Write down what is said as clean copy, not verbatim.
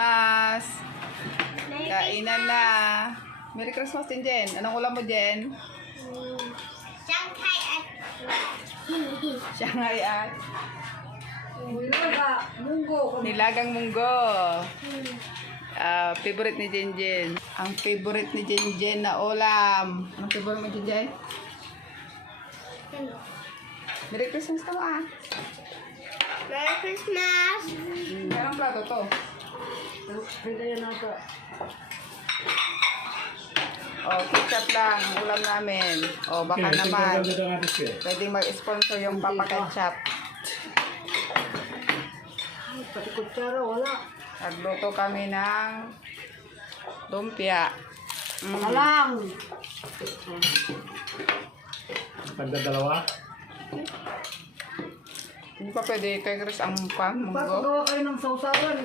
Christmas! Kainan na! Merry Christmas din, Jen. Anong ulam mo, Jen? Shanghai at nilagang munggo. Favorite ni Jen Jen. Ang favorite ni Jen Jen na ulam. Anong favorite mo, Jen Jen? Merry Christmas ka mo ah. Merry Christmas! Anong plato to? Oh, ketchup lang. Ulam namin. Oh, baka naman. Pwedeng mag-sponsor yung Papa Ketchup. Pati kutsara, wala. Nagluto kami ng lumpia. Alang! Pagdadalawa? Hindi pa pwede kay Chris ang munggo. Pagkagawa kayo ng sausawan.